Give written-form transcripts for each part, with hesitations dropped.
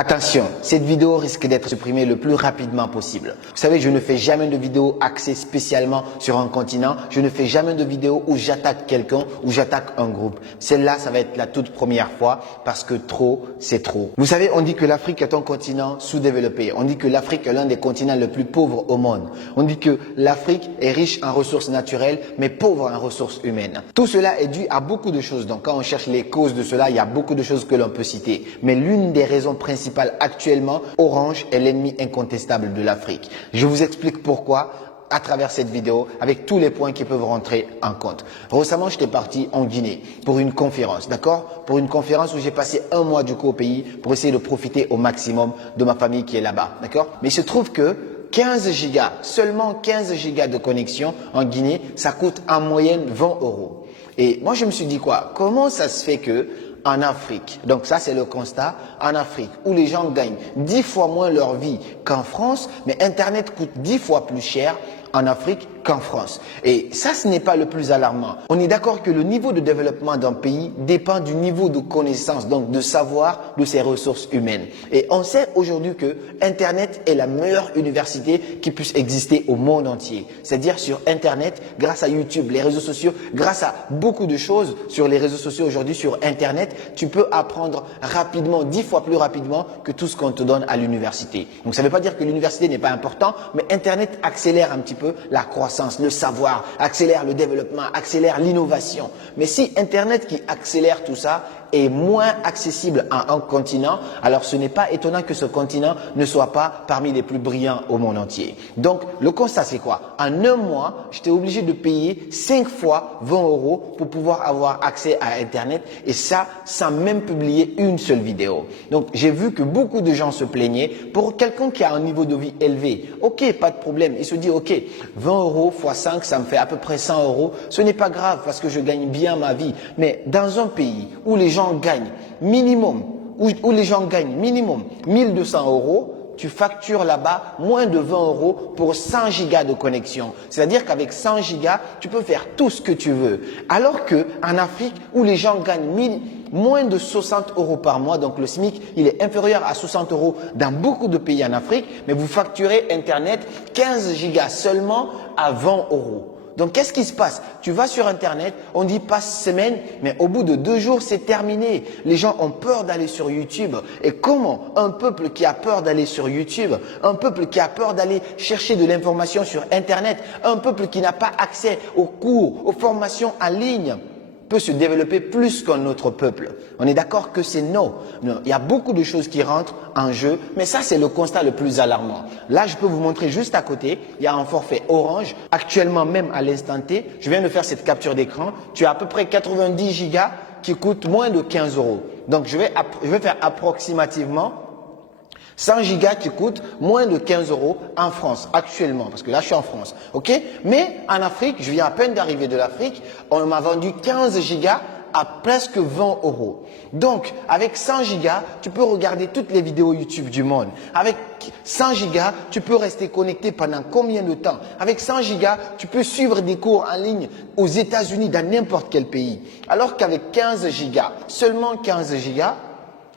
Attention, cette vidéo risque d'être supprimée le plus rapidement possible. Vous savez, je ne fais jamais de vidéo axée spécialement sur un continent. Je ne fais jamais de vidéo où j'attaque quelqu'un, où j'attaque un groupe. Celle-là, ça va être la toute première fois parce que trop, c'est trop. Vous savez, on dit que l'Afrique est un continent sous-développé. On dit que l'Afrique est l'un des continents les plus pauvres au monde. On dit que l'Afrique est riche en ressources naturelles, mais pauvre en ressources humaines. Tout cela est dû à beaucoup de choses. Donc, quand on cherche les causes de cela, il y a beaucoup de choses que l'on peut citer. Mais l'une des raisons principales actuellement, Orange est l'ennemi incontestable de l'Afrique. Je vous explique pourquoi à travers cette vidéo avec tous les points qui peuvent rentrer en compte. Récemment, j'étais parti en Guinée pour une conférence, d'accord? Pour une conférence où j'ai passé un mois du coup au pays pour essayer de profiter au maximum de ma famille qui est là-bas, d'accord? Mais il se trouve que 15 gigas, seulement 15 gigas de connexion en Guinée, ça coûte en moyenne 20 euros. Et moi, je me suis dit quoi? Comment ça se fait que en Afrique, donc ça c'est le constat, en Afrique où les gens gagnent 10 fois moins leur vie qu'en France, mais Internet coûte 10 fois plus cher en Afrique qu'en France. Et ça, ce n'est pas le plus alarmant. On est d'accord que le niveau de développement d'un pays dépend du niveau de connaissance, donc de savoir de ses ressources humaines. Et on sait aujourd'hui que Internet est la meilleure université qui puisse exister au monde entier. C'est-à-dire sur Internet, grâce à YouTube, les réseaux sociaux, grâce à beaucoup de choses sur les réseaux sociaux aujourd'hui, sur Internet, tu peux apprendre rapidement, 10 fois plus rapidement que tout ce qu'on te donne à l'université. Donc ça ne veut pas dire que l'université n'est pas important, mais Internet accélère un petit peu la croissance, le savoir, accélère le développement, accélère l'innovation. Mais si Internet qui accélère tout ça est moins accessible à un continent, alors ce n'est pas étonnant que ce continent ne soit pas parmi les plus brillants au monde entier. Donc le constat c'est quoi? En un mois, j'étais obligé de payer 5 fois 20 euros pour pouvoir avoir accès à Internet et ça sans même publier une seule vidéo. Donc j'ai vu que beaucoup de gens se plaignaient. Pour quelqu'un qui a un niveau de vie élevé, ok, pas de problème, il se dit ok, 20 euros x 5, ça me fait à peu près 100 euros. Ce n'est pas grave parce que je gagne bien ma vie. Mais dans un pays où les gens gagnent minimum, où les gens gagnent minimum 1200 euros, tu factures là-bas moins de 20 euros pour 100 gigas de connexion. C'est-à-dire qu'avec 100 gigas, tu peux faire tout ce que tu veux. Alors qu'en Afrique, où les gens gagnent moins de 60 euros par mois, donc le SMIC, il est inférieur à 60 euros dans beaucoup de pays en Afrique, mais vous facturez Internet 15 gigas seulement à 20 euros. Donc, qu'est-ce qui se passe? Tu vas sur Internet, on dit passe semaine, mais au bout de 2 jours, c'est terminé. Les gens ont peur d'aller sur YouTube. Et comment un peuple qui a peur d'aller sur YouTube, un peuple qui a peur d'aller chercher de l'information sur Internet, un peuple qui n'a pas accès aux cours, aux formations en ligne, peut se développer plus qu'un autre peuple? On est d'accord que c'est non. Il y a beaucoup de choses qui rentrent en jeu, mais ça c'est le constat le plus alarmant. Là, je peux vous montrer juste à côté, il y a un forfait Orange. Actuellement même à l'instant T, je viens de faire cette capture d'écran, tu as à peu près 90 gigas qui coûtent moins de 15 euros. Donc je vais faire approximativement 100 gigas qui coûtent moins de 15 euros en France actuellement, parce que là je suis en France, ok? Mais en Afrique, je viens à peine d'arriver de l'Afrique, on m'a vendu 15 gigas à presque 20 euros. Donc avec 100 gigas, tu peux regarder toutes les vidéos YouTube du monde. Avec 100 gigas, tu peux rester connecté pendant combien de temps? Avec 100 gigas, tu peux suivre des cours en ligne aux États-Unis, dans n'importe quel pays. Alors qu'avec 15 gigas, seulement 15 gigas,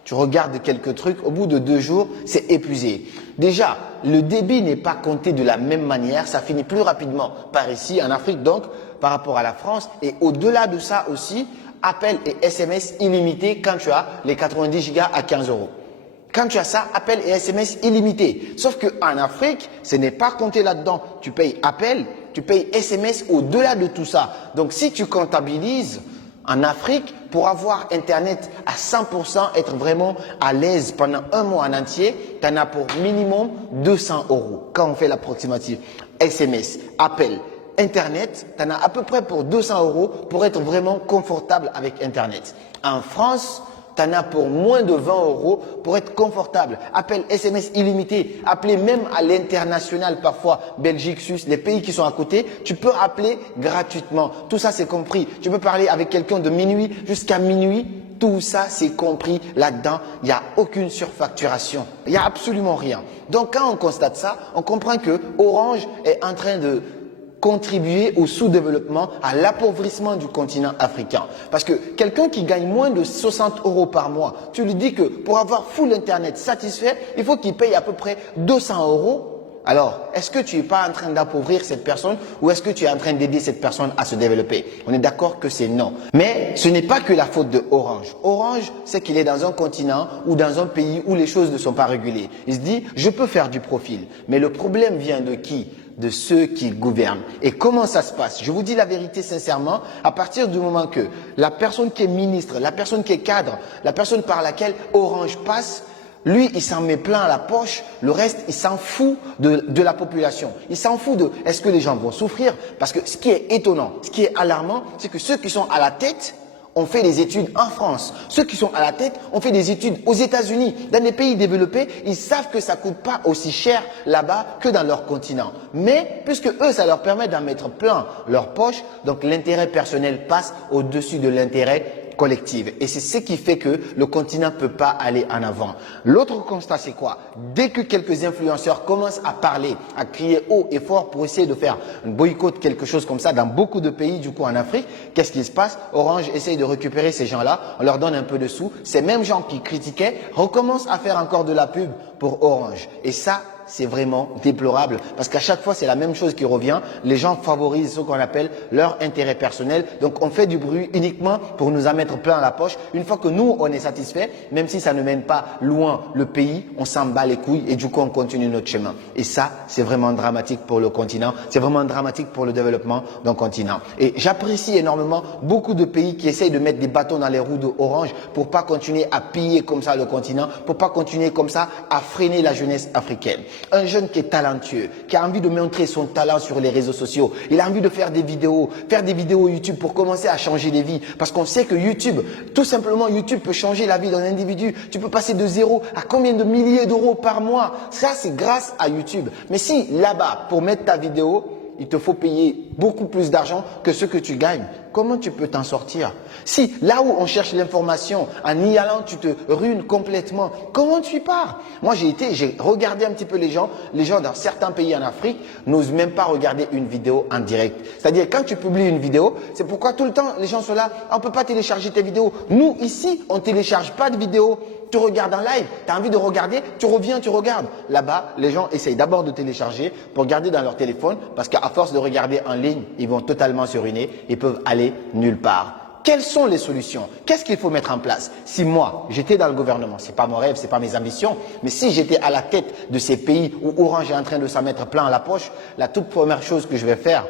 tu regardes quelques trucs, au bout de 2 jours, c'est épuisé. Déjà, le débit n'est pas compté de la même manière, ça finit plus rapidement par ici, en Afrique donc, par rapport à la France. Et au-delà de ça aussi, appel et SMS illimités quand tu as les 90 gigas à 15 euros. Quand tu as ça, appel et SMS illimités. Sauf qu'en Afrique, ce n'est pas compté là-dedans. Tu payes appel, tu payes SMS au-delà de tout ça. Donc si tu comptabilises, en Afrique, pour avoir Internet à 100%, être vraiment à l'aise pendant un mois en entier, tu en as pour minimum 200 euros quand on fait l'approximative. SMS, appel, Internet, tu en as à peu près pour 200 euros pour être vraiment confortable avec Internet. En France, tu en as pour moins de 20 euros pour être confortable. Appel SMS illimité, appeler même à l'international parfois, Belgique, Suisse, les pays qui sont à côté, tu peux appeler gratuitement. Tout ça c'est compris. Tu peux parler avec quelqu'un de minuit jusqu'à minuit. Tout ça c'est compris là-dedans. Il n'y a aucune surfacturation. Il n'y a absolument rien. Donc quand on constate ça, on comprend que Orange est en train de contribuer au sous-développement, à l'appauvrissement du continent africain. Parce que quelqu'un qui gagne moins de 60 € par mois, tu lui dis que pour avoir full internet satisfait, il faut qu'il paye à peu près 200 €. Alors, est-ce que tu n'es pas en train d'appauvrir cette personne ou est-ce que tu es en train d'aider cette personne à se développer? On est d'accord que c'est non. Mais ce n'est pas que la faute de Orange. Orange, c'est qu'il est dans un continent ou dans un pays où les choses ne sont pas régulées. Il se dit, je peux faire du profil. Mais le problème vient de qui? De ceux qui gouvernent. Et comment ça se passe? Je vous dis la vérité sincèrement, à partir du moment que la personne qui est ministre, la personne qui est cadre, la personne par laquelle Orange passe, lui, il s'en met plein à la poche, le reste, il s'en fout de la population. Il s'en fout de est-ce que les gens vont souffrir? Parce que ce qui est étonnant, ce qui est alarmant, c'est que ceux qui sont à la tête ont fait des études en France. Ceux qui sont à la tête ont fait des études aux États-Unis. Dans des pays développés, ils savent que ça ne coûte pas aussi cher là-bas que dans leur continent. Mais puisque eux, ça leur permet d'en mettre plein leur poche, donc l'intérêt personnel passe au-dessus de l'intérêt collective. Et c'est ce qui fait que le continent ne peut pas aller en avant. L'autre constat, c'est quoi? Dès que quelques influenceurs commencent à parler, à crier haut et fort pour essayer de faire un boycott, quelque chose comme ça, dans beaucoup de pays, du coup en Afrique, qu'est-ce qui se passe? Orange essaye de récupérer ces gens-là, on leur donne un peu de sous. Ces mêmes gens qui critiquaient recommencent à faire encore de la pub pour Orange. Et ça, c'est vraiment déplorable parce qu'à chaque fois, c'est la même chose qui revient. Les gens favorisent ce qu'on appelle leur intérêt personnel. Donc, on fait du bruit uniquement pour nous en mettre plein la poche. Une fois que nous, on est satisfait, même si ça ne mène pas loin le pays, on s'en bat les couilles et du coup, on continue notre chemin. Et ça, c'est vraiment dramatique pour le continent. C'est vraiment dramatique pour le développement d'un continent. Et j'apprécie énormément beaucoup de pays qui essayent de mettre des bâtons dans les roues de Orange pour pas continuer à piller comme ça le continent, pour pas continuer comme ça à freiner la jeunesse africaine. Un jeune qui est talentueux, qui a envie de montrer son talent sur les réseaux sociaux. Il a envie de faire des vidéos YouTube pour commencer à changer des vies. Parce qu'on sait que YouTube, tout simplement, YouTube peut changer la vie d'un individu. Tu peux passer de zéro à combien de milliers d'euros par mois. Ça, c'est grâce à YouTube. Mais si là-bas, pour mettre ta vidéo, il te faut payer beaucoup plus d'argent que ce que tu gagnes, comment tu peux t'en sortir? Si là où on cherche l'information, en y allant, tu te ruines complètement, comment tu y pars? Moi, j'ai regardé un petit peu les gens dans certains pays en Afrique n'osent même pas regarder une vidéo en direct. C'est-à-dire, quand tu publies une vidéo, c'est pourquoi tout le temps, les gens sont là, on ne peut pas télécharger tes vidéos. Nous, ici, on ne télécharge pas de vidéos. Tu regardes en live, tu as envie de regarder, tu reviens, tu regardes. Là-bas, les gens essayent d'abord de télécharger pour garder dans leur téléphone parce qu'à force de regarder en ligne, ils vont totalement se ruiner et peuvent aller nulle part. Quelles sont les solutions? Qu'est-ce qu'il faut mettre en place? Si moi, j'étais dans le gouvernement, c'est pas mon rêve, c'est pas mes ambitions, mais si j'étais à la tête de ces pays où Orange est en train de s'en mettre plein à la poche, la toute première chose que je vais faire,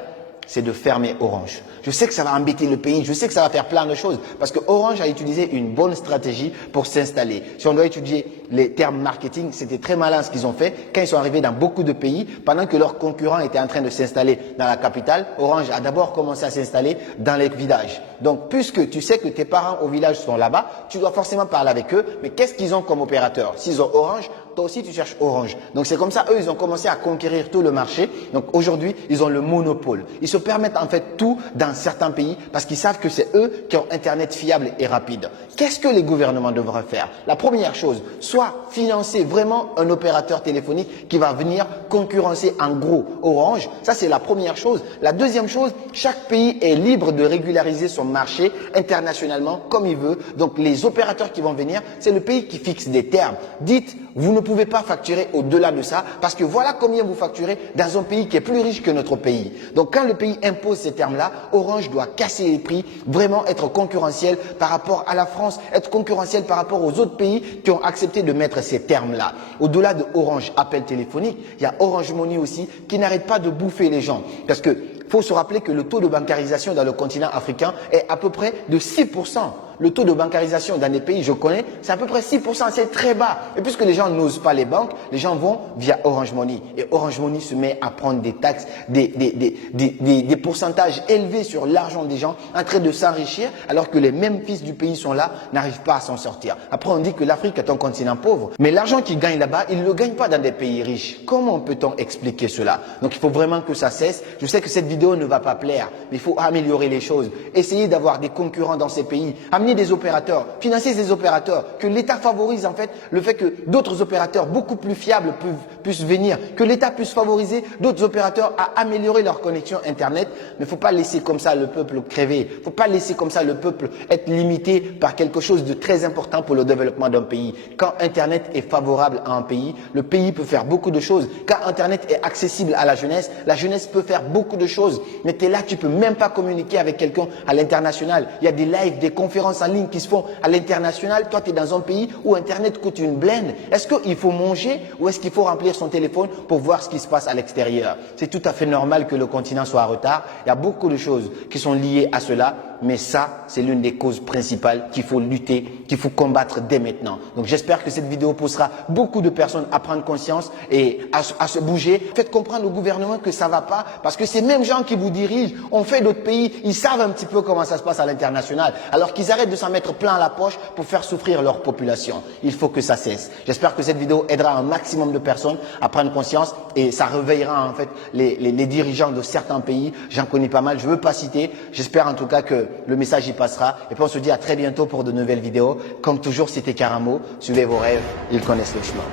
c'est de fermer Orange. Je sais que ça va embêter le pays, je sais que ça va faire plein de choses parce que Orange a utilisé une bonne stratégie pour s'installer. Si on doit étudier les termes marketing, c'était très malin ce qu'ils ont fait. Quand ils sont arrivés dans beaucoup de pays, pendant que leurs concurrents étaient en train de s'installer dans la capitale, Orange a d'abord commencé à s'installer dans les villages. Donc, puisque tu sais que tes parents au village sont là-bas, tu dois forcément parler avec eux. Mais qu'est-ce qu'ils ont comme opérateur? S'ils ont Orange, toi aussi tu cherches Orange. Donc c'est comme ça, eux, ils ont commencé à conquérir tout le marché. Donc aujourd'hui, ils ont le monopole. Ils se permettent en fait tout dans certains pays parce qu'ils savent que c'est eux qui ont Internet fiable et rapide. Qu'est-ce que les gouvernements devraient faire? La première chose, soit financer vraiment un opérateur téléphonique qui va venir concurrencer en gros Orange. Ça, c'est la première chose. La deuxième chose, chaque pays est libre de régulariser son marché internationalement comme il veut. Donc les opérateurs qui vont venir, c'est le pays qui fixe des termes. Dites, vous ne pouvez pas facturer au-delà de ça parce que voilà combien vous facturez dans un pays qui est plus riche que notre pays. Donc quand le pays impose ces termes-là, Orange doit casser les prix, vraiment être concurrentiel par rapport à la France, être concurrentiel par rapport aux autres pays qui ont accepté de mettre ces termes-là. Au-delà de Orange appel téléphonique, il y a Orange Money aussi qui n'arrête pas de bouffer les gens. Parce que faut se rappeler que le taux de bancarisation dans le continent africain est à peu près de 6%. Le taux de bancarisation dans les pays, je connais, c'est à peu près 6%, c'est très bas. Et puisque les gens n'osent pas les banques, les gens vont via Orange Money. Et Orange Money se met à prendre des taxes, des pourcentages élevés sur l'argent des gens, en train de s'enrichir, alors que les mêmes fils du pays sont là, n'arrivent pas à s'en sortir. Après, on dit que l'Afrique est un continent pauvre. Mais l'argent qu'ils gagnent là-bas, ils ne le gagnent pas dans des pays riches. Comment peut-on expliquer cela? Donc, il faut vraiment que ça cesse. Je sais que cette vidéo ne va pas plaire, mais il faut améliorer les choses. Essayer d'avoir des concurrents dans ces pays. Amener amener des opérateurs, financer ces opérateurs, que l'État favorise en fait le fait que d'autres opérateurs beaucoup plus fiables puissent venir, que l'État puisse favoriser d'autres opérateurs à améliorer leur connexion Internet. Mais il ne faut pas laisser comme ça le peuple crever. Il ne faut pas laisser comme ça le peuple être limité par quelque chose de très important pour le développement d'un pays. Quand Internet est favorable à un pays, le pays peut faire beaucoup de choses. Quand Internet est accessible à la jeunesse peut faire beaucoup de choses. Mais tu es là, tu peux même pas communiquer avec quelqu'un à l'international. Il y a des lives, des conférences en ligne qui se font à l'international. Toi, tu es dans un pays où Internet coûte une blinde. Est-ce qu'il faut manger ou est-ce qu'il faut remplir son téléphone pour voir ce qui se passe à l'extérieur? C'est tout à fait normal que le continent soit en retard. Il y a beaucoup de choses qui sont liées à cela. Mais ça, c'est l'une des causes principales qu'il faut lutter, qu'il faut combattre dès maintenant. Donc j'espère que cette vidéo poussera beaucoup de personnes à prendre conscience et à se bouger. Faites comprendre au gouvernement que ça va pas, parce que ces mêmes gens qui vous dirigent ont fait d'autres pays, ils savent un petit peu comment ça se passe à l'international. Alors qu'ils arrêtent de s'en mettre plein la poche pour faire souffrir leur population. Il faut que ça cesse. J'espère que cette vidéo aidera un maximum de personnes à prendre conscience et ça réveillera en fait les dirigeants de certains pays. J'en connais pas mal, je ne veux pas citer. J'espère en tout cas que le message y passera. Et puis on se dit à très bientôt pour de nouvelles vidéos. Comme toujours, c'était Karamo. Suivez vos rêves, ils connaissent le chemin.